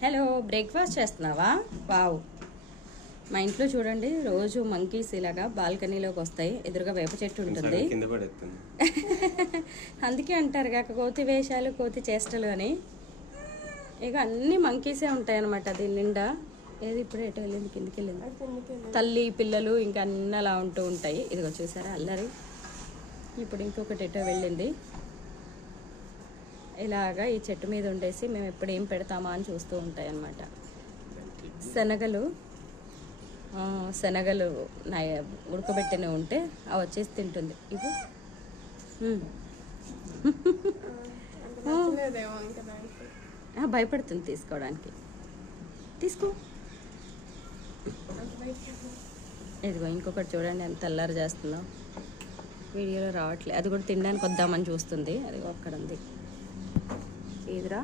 Hello, breakfast చేస్తున్నావా? Wow. మా ఇంట్లో చూడండి, రోజు మంకీస్ ఇలాగా బాల్కనీలోకి వస్తాయి. ఎదురుగా వేప చెట్టు ఉంటుంది. అందుకే అంటారు కాక కోతి వేషాలు కోతి చేష్టలు అని. ఇక అన్ని మంకీసే ఉంటాయి అనమాట దీని నిండా. ఏది ఇప్పుడు ఎటు వెళ్ళింది? కిందికి వెళ్ళింది. తల్లి పిల్లలు ఇంకా అన్నీ అలా ఉంటూ ఉంటాయి. ఇదిగో చూసారా అల్లరి. ఇప్పుడు ఇంకొకటి ఎటో వెళ్ళింది. ఇలాగా ఈ చెట్టు మీద ఉండేసి మేము ఎప్పుడు ఏం పెడతామా అని చూస్తూ ఉంటాయి అన్నమాట. శనగలు ఉడకబెట్టినవి ఉంటే అవి వచ్చేసి తింటుంది. ఇవి భయపడుతుంది తీసుకోవడానికి. తీసుకో. ఇదిగో ఇంకొకటి చూడండి ఎంత అల్లరి చేస్తుందో. వీడియోలో రావట్లేదు. అది కూడా తినడానికి వద్దామని చూస్తుంది. అది అక్కడ ఉంది. ఇదిరా